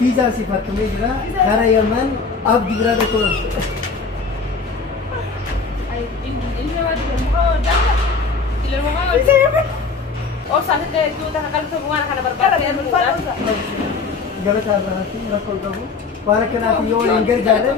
فيزا صفات كميجرا كارا يمن أبدي برا كورس. إلنا ما تقول مقاول ده إلنا مقاول. أو ساعات ده جوتا هكذا تبغى أنا برباد. قالت هذا في ركول كابو. وأنا كنا في يوم إنجر جالس.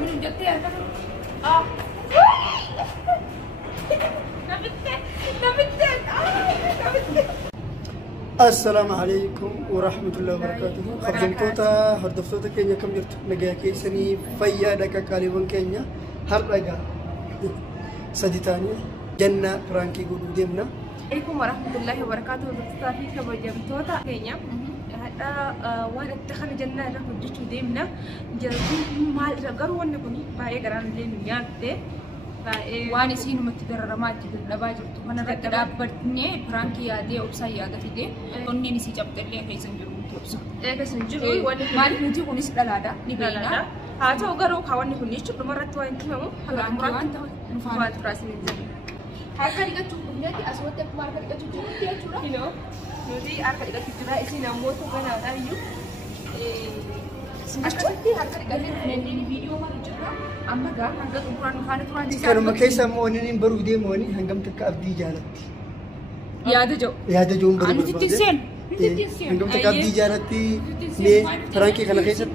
السلام عليكم ورحمة الله وبركاته. خبزنتوتا هردفتوتا كينيا كم جرت نجاكي سني فيا دكا كاليون كينيا هرجع سديتانيا جنة فرانكي قدو ديمنا. عليكم ورحمة الله وبركاته. بتستافي كبجمتوتا كينيا هذا وانا اتخذ جنة له جتو ديمنا جرتي مال رجروا نكوني باي جران لين يالته وأنا سينو متدررمات بالنباجة وأنا رتب برتني فرانكي عادي أو بساي عادي فيدي توني نسي جبت اللي هي سنجرو توبسو كسنجرو مالك نجي ونيس دلادا نبينا هذا وقرو كوان نكوني شو بمرة توه أنت مو هذا مرة أنت نفعل فراسي نزل هذا اللي كتشوف بنياتي أسود تكمل هذا اللي كتشوف بنياتي شو رأي نو نودي أركض اللي كتشوف رأي سينا موت وكنا هذا يو أشتري هذا اللي كتشوف من الفيديو ما نجرا أما قال هذا تقرأ نخانة تقرأ كانوا مكيسة مونين برودي موني هنقم تك أبدي جالت. يا ده جون برودي. أنا تتسين. هنقم تك أبدي جالتي ليه فرانكي كنا كيسة.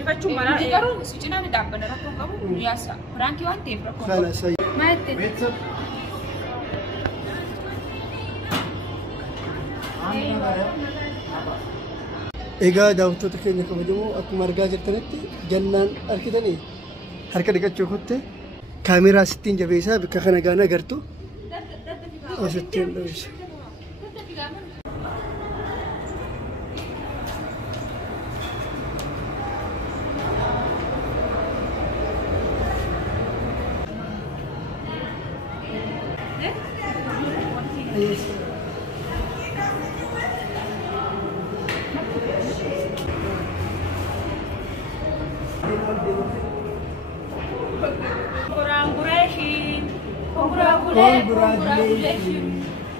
رفعت ملا. إيكارو سوينا مدابنا ركوا كابو ياسا. فرانكي وان تيم ركوا. خلاص أي. ما يتم. إيجا داوتو تكيني كمجمو أكو مرجع جرتنتي جنان أركيدني هركا دكتور شوفته كاميرا 60 جبيسة بكخنا جانا قرتو أو 60 جبيسة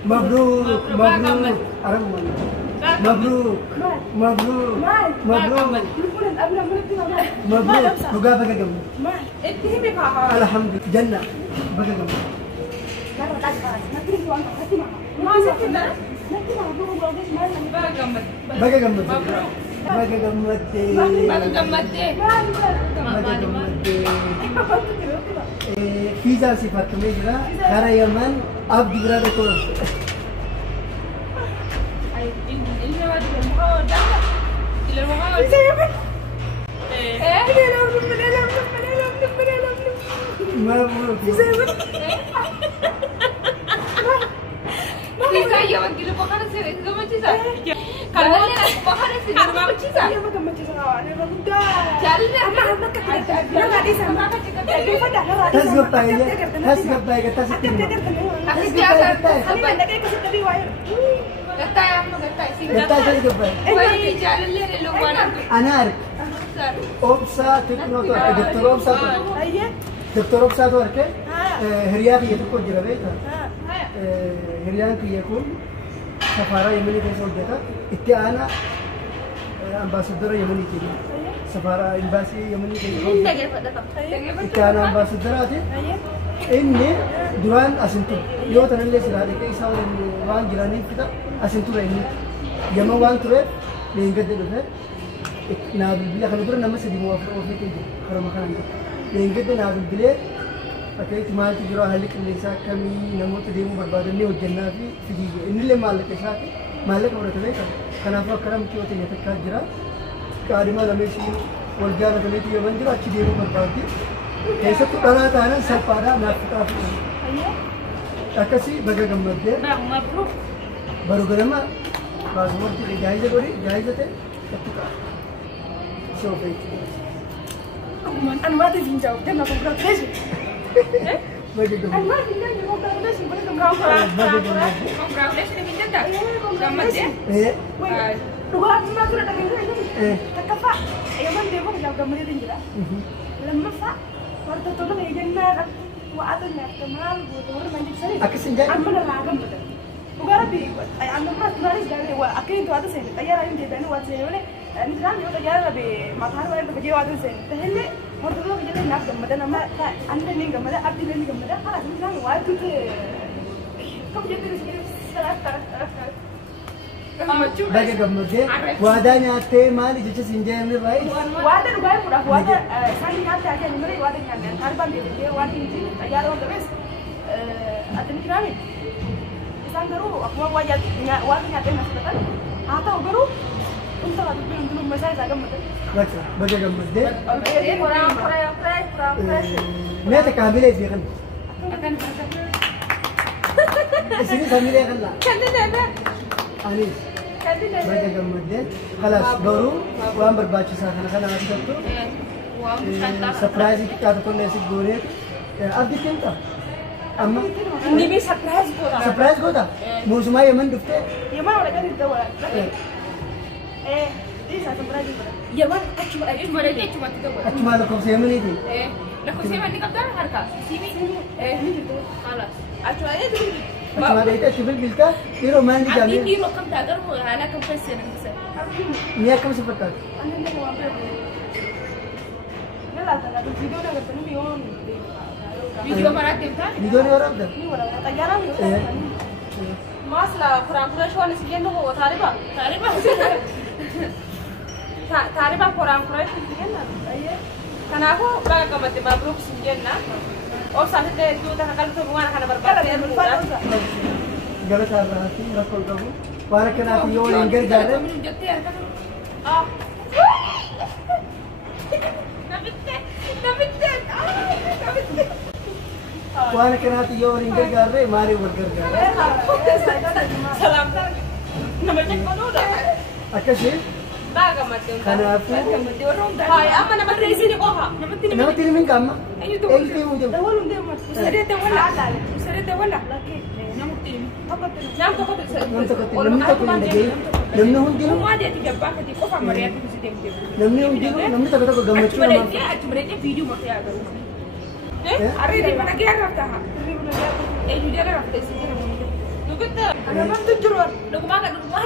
مبروك مبروك أرمل مبروك مبروك مبروك مبروك بقى بقى جم الحمد لله جنة بقى جم بقى جم بقى جمتي فيزا صفات كميجرا كارا يمن أبدي برا كورس. إلنا ما تقول مقاول ده إلنا مقاول. Bisa ya wakil bakar sih, kamu cisa. Kalau ni aku bakar sih, kamu cisa. Iya, kamu cisa kawan. Jalan anak kata. Nak di sana. Tas gapay ya. Tas gapay ka tas tin. Aku biasa. Kami nak kasi tabi wire. Gata yang gata sih. Gata tas gapay. Why jalan le luar. Anar. Opsa teknologi. Doktor opsa. Ayah. دكتور أبسط وركه هرياك يتكون جربيته هريان كيكون سفارة يمني كيسول جتا إتيانا أمباسدور يمني كذي سفارة إمباسي يمني كذي إتيانا أمباسدور هذه إني دوان أسنتو يو تنللي سلادة كيسا وان جراني كذا أسنتو رأيني يوم وان ترى لينجد ده نابل بيا خلوا برا نمسي دي موافق وفي كذي خرم خان لينجد نابل بيا أكيد ما تجرا هلك اللي ساكمي نموت ديمو بربادني وجنة في جيجي إن اللي مالك ساك مالك ورا تبيك كنا فكرم كيو تيجي تكاجرا كاريما لمشي والجارة تبيك يوم جرا أكيد ديمو بربادي كيسة تطلع تانا سالفارا نافتا أكاسي بقى جمد ده مبروك بروغرامة بازمور تيجي جايزة كوري جايزة تي تبتكا شوفي أنا ما أدري فين جاوب جنة congratulations أنا ما أدري جنة congratulations بقول congratulations من جدة لما ده تقول ما تقول تكلم تكفى يوم ده بقول جاوب جملة دينجرا لما فا ورد تقول يا جنة وعدنا كمال ودور ما نجسني أكسين جاي أما أنا راجع بدل وقربي أنا ما تنارس يعني وأكيد هذا سين طيارة عندي بينه وسين ولا نتكلم يوم طيارة بمطار وين بجي هذا سين تهلي مرة لو بجي لنا قدام مدنا ما عندنا لين قدام مدنا أبدي لين قدام مدنا خلاص نتكلم وايد كنت كم جت Baga gammadee waadaa nyaattee maali jecha siin jeemni raayis. Waadaa dhugaa fuudhaaf waadaa isaanii nyaatee ajaan malee waadaa nyaannee harbaan beekee waan hin jiru xayyaara waan qabees addini kiraame isaan garuu akkuma waadaa nyaatee na fudhatan haa ta'u garuu dhumsa waa dubbii hundinuu meeshaa isaa gammadan. Bakka baga gammadee. Meeta kaamilee beekan. Isinis hamilee kan laa. Anis. Baga gammadee خلاص garuu waan barbaachisaa kana asirrattu surprise xiqqaa tokko illee si goonee abdii keenta amma inni bi surprise goota mootummaa Yemen dhuftee Yemen wala kan itti wala isa surprise Yemen achuma lakkoofsa Yemeniiti lakkoofsa Yemen ni qabdaan harka siimi ni jirtu خلاص achuma Akkuma dheedhaa bilbilta yeroo maal ni jaamee? Abdii yeroo kam taagaruu haala kam keessee na ibsa. Ni akkam si fakkaata? Ani illee waan beeku. Nala ta'a viidiyoo na gartanii mi'oon. Viidiyoo maraatti himtaa? Viidiyoo ni waraabda? Ni waraabda. Xayyaara mi'oon. Maasla kuraan kuraan shoon si kennu hoo taariba? Taariba kuraan kuraan si kenna. Kanaafuu baga qabatte baabuluu si kenna. Oh, sampai deh itu tak kalau tu mana kana berbagai Gala sarati rakol kamu. Para kena tiyo ingger jare. Ah. Para kena tiyo ingger jare mari burger jare. Salam tar. Namanya kono dah. Akasih. Baga mati. Kanafu. Hai, ama nama sini kok ha. Nama tirimin kamu. Ayo tu. Dawalun dia mas. Usarete wala. Laki. Namu tim. Takut. Nam takut. Namni hundinu. Semua dia tiga bah di kok Maria tu mesti dia. Namni takut gammachu nama. Dia video mak ya garu. Hari di mana dia rafta ha. Dia rafta sini. Nukut. Ada mana tunjur. Nukut kan? Gua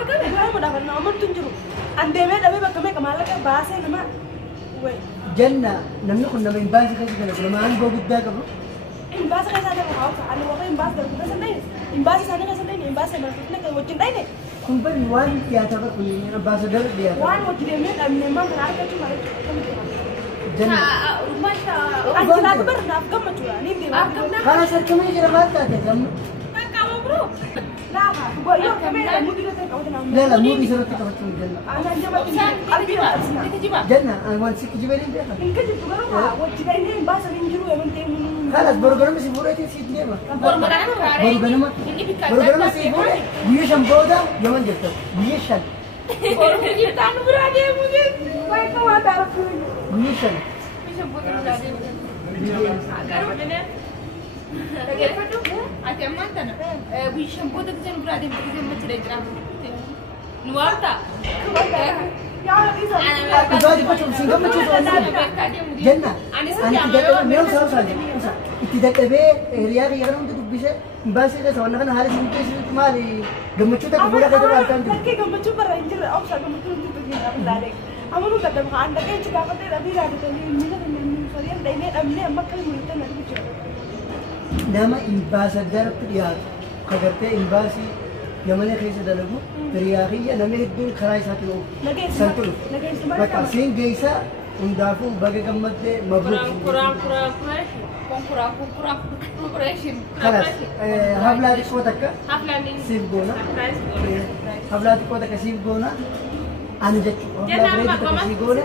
mau dapat nomor tunjur. Ande me dabe bakame kamala ka bahasa nama. Weh. Janna namni kun nama imbas kasi kana nama an go gudda ka. Imbas ka sana ko hausa. Ani wa imbas da ku san dai. Imbas sana ka san dai imbas na fitna ka wajin dai ne. Kun bari wan tiyata ba kun ambassador dia. Wan wajin me da me man kana ka tu mare. Janna. Masha. Ani na bar na gamma tura ni bi. Kana sarkama jira mata ta gamma. Kamu bro. لا لا مو بيصير تكفت الجنة. أنا جمعت جنة أنا وان سك جبالين بيها. إن كنت تقولها وجبالين باس بينجروا يا بنتي. خلاص برجرنا سيفورة تنسيت ليه ما؟ برجرنا سيفورة بيشان بودا يوم جبت بيشان. برجرنا برادي مودي. ما يكون هذا عارفين. بيشان بودا برادي. Tergetu, ada mana na? Wisam bodoh tu jangan berada di sini macam mana? Luar tak? Itu aja macam singgah macam tu. Jangan. Ani tidak tahu, memang salah saja. Tidak tahu, area yang orang tu bisa bahasa kita sama dengan hal yang itu mali. Gemucu tak boleh kita lakukan. Tapi gemucu beranjir, opsi gemucu itu begini apa lagi? Amun kita dah makan, tapi jika kita dah biar kita ni mana sorry, dah ini amne amak kali mulut nak bicara. Nama ambassador Riyadh. Kagartee ambasi Yemeni keessa dalagu Riyadhiyya namni hedduun karaa isaatiin oofu. Santuulu. Bakka siin geessa hundaafuu baga gammaddee mabruuk. Kalas hablaa xiqqoo takka siif goona. Hablaa xiqqoo takka siif goona. Ani jechuudha. Hablaa bareedu takka siif goona.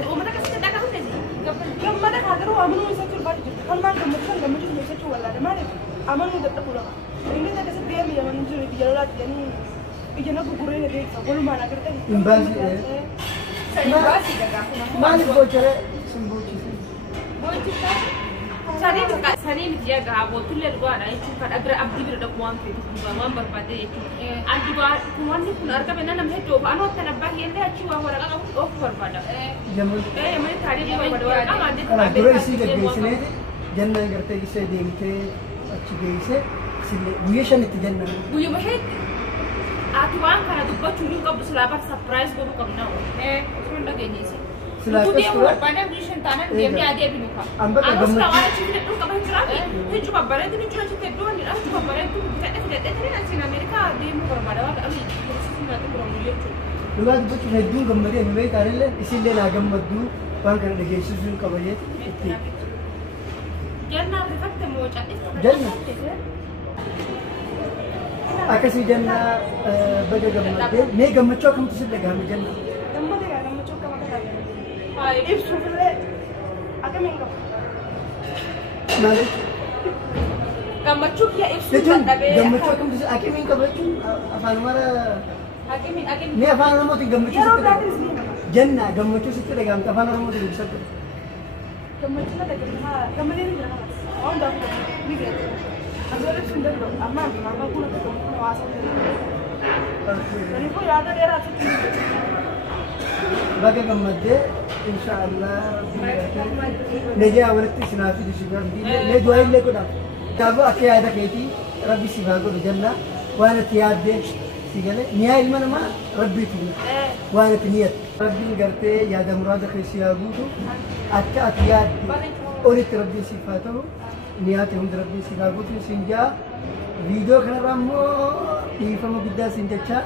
Gammadan hagaruu amanuu isa turbaatu jirti. Kan maal gammachuu isa jechuu wallaadha maaliif amanuu dadhabu lama. Inni takka sitti deemi yaman jiru biyya lolaatti jedhanii ija na gurguree na deemsa walumaan agartanii. Imbaasii maaliif boocharee sin boochisee? Sanii miti jaga bootullee dhugaadha jechuun kan bira abdii bira dhaqu waan fedhu waan barbaade jechuudha. Addugaa wanni kun argame nama hedduu anoo akka nabbaa keellee achi waan waraqaa qabu dhoofu barbaada. Yemmuu taadee barbaada waraqaa maandee Kana dura isii gaggeessineeti jannaan gartee isee deemtee achi geessee guyyaa shanitti jannaan. Guyyuma hedduu. Atuan karena dubbah cuma kau selamat surprise baru kau nak. Usman dah gini sih. Selamat Itu dia surprise. buat banyak vision tanah dia ni ada yang binuka. Amba tak Anu gambar. selawat cerita tu kau macam lagi. Tu juga barang tu juga cerita tu ni. Juga barang tu tidak nanti Amerika dia mau berbadan apa ni? Khusus nanti bermulia tu. Lugar dubbatu hedduu gammadee himee taanillee isillee naa gammaddu waan kana dhageessisuun qabayeeti itti. Jangan berkata mau cakap. Jangan. Akkasii jannaa baga gammaddee mee gammachuu akkamtu si dhagahame jannaa. Gambar dia gambar cakap macam mana? Ini sudah agak mengkau. Maal jechuudha? Gammachuu ya ibsu Jechuun dadhabee. gammachuu akkamtu si akimiin qaba jechuun afaan mara Hakimin mee afaan oromootiin gammachuu yeroo sitti biraatis dhagahame. ni nama. Jannaa gammachuu sitti dhagahamte afaan oromootiin ibsadhu. Gammachuu na dhagahama. Gammadee ni jira. Waan daafuu ni beeku. Asoorri sun danda'u. Amma maqaa kun akka gammachuu hawaasa Kaniifuu yaada dheeraa asitti ni beeku. Baga gammaddee inshaallah najaa walitti isinaa fi dishigaa mee du'aa illee godhaaf. Kitaaba akka yaada keetii rabbi si haa godhu jannaa waan itti yaaddee si galee miyaa ilma namaa rabbiitu waan itti niyatu. Rabbiin gartee yaada muraada keessi haa guutu akka ati yaadde olitti rabbiin siif haa ta'u niyaate hundi rabbiin siif haa guutu siin jaa viidiyoo kanarraa immoo dhiifama guddaa siin jechaa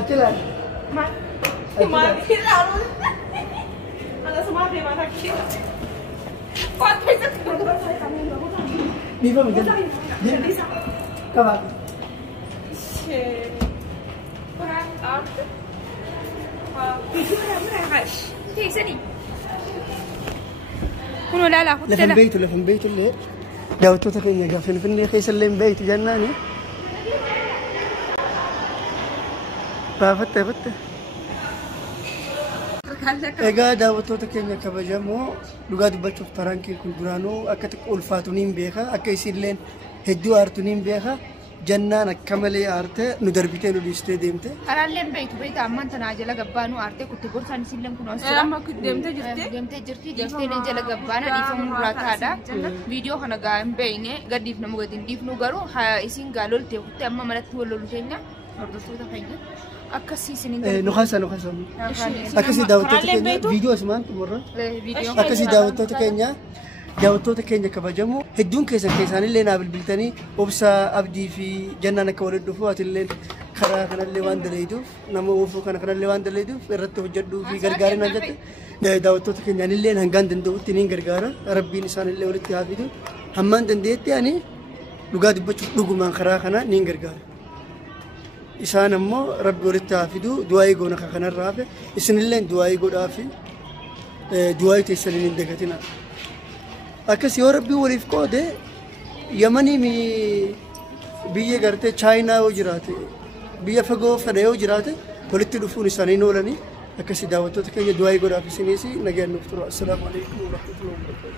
achi laal. Maaf ilaalu. Ada semua di mana kita. Kau bisa Dhiifama jannaa. Qabaa. Kurang art. Video kamera hash. Kayak ni. Kuno lala aku لفن بيته اللي داوتو تخيني قافين فيني خيس اللي بيت جناني فافته egaa daawwattoota keenya kabajamoo dhugaa dubbachuuf taraankiin kun duraanuu akka xiqqoo ulfaatuniin beeka akka isinleen hedduu aartuniin beeka jannaan akka malee aarte nu darbitee nu dhiistee deemte. Karaaleen beektu ammaan tanaa jala gabbaanuu aartee kutti gorsaan isinleen kun osoo amma deemtee jirti deemtee jala gabbaana dhiifamuun muraataadha. Viidiyoo kana gaa hin beekne gaddiif nama gadi hin dhiifnu garuu isin gaa loltee kutte amma malatti wal lolu keenya hordoftoota keenya. Akkasii isiniin Nukasa. Akkasii daawwattoota keenya viidiyoo asumaan xumurra. Akkasii daawwattoota keenya kabajamoo hedduun keessanillee naa bilbiltanii obsa abdii fi jannaan akka walitti dhufu atillee karaa kanallee waan daleeduuf nama oofuu kanallee waan daleeduuf irratti hojjedhuu fi gargaarina naan jette daawwattoota keenyaanillee hangaan danda'utti niin gargaara rabbiin isaanillee walitti haa fidu hammaan dandeetti ani dhugaa dubbachuuf dhugumaan karaa kana niin gargaara. Isaan ammoo rabbi walitti haa fidu du'aayii goona kanarraa hafe isinillee du'aayii godhaa fi du'aayii teessanii hin dagatina. Akkas yoo rabbii waliif qoode Yamanii biyya gartee Chaayinaa yoo jiraate biyya fagoo fedha yoo jiraate walitti dhufuun isaanii noolanii akkasii daawwattoota keenya du'aayii godhaaf isinis nagaan nuuf turu. Assalaamu alaykum wa rahmatullahi wa barakatuh.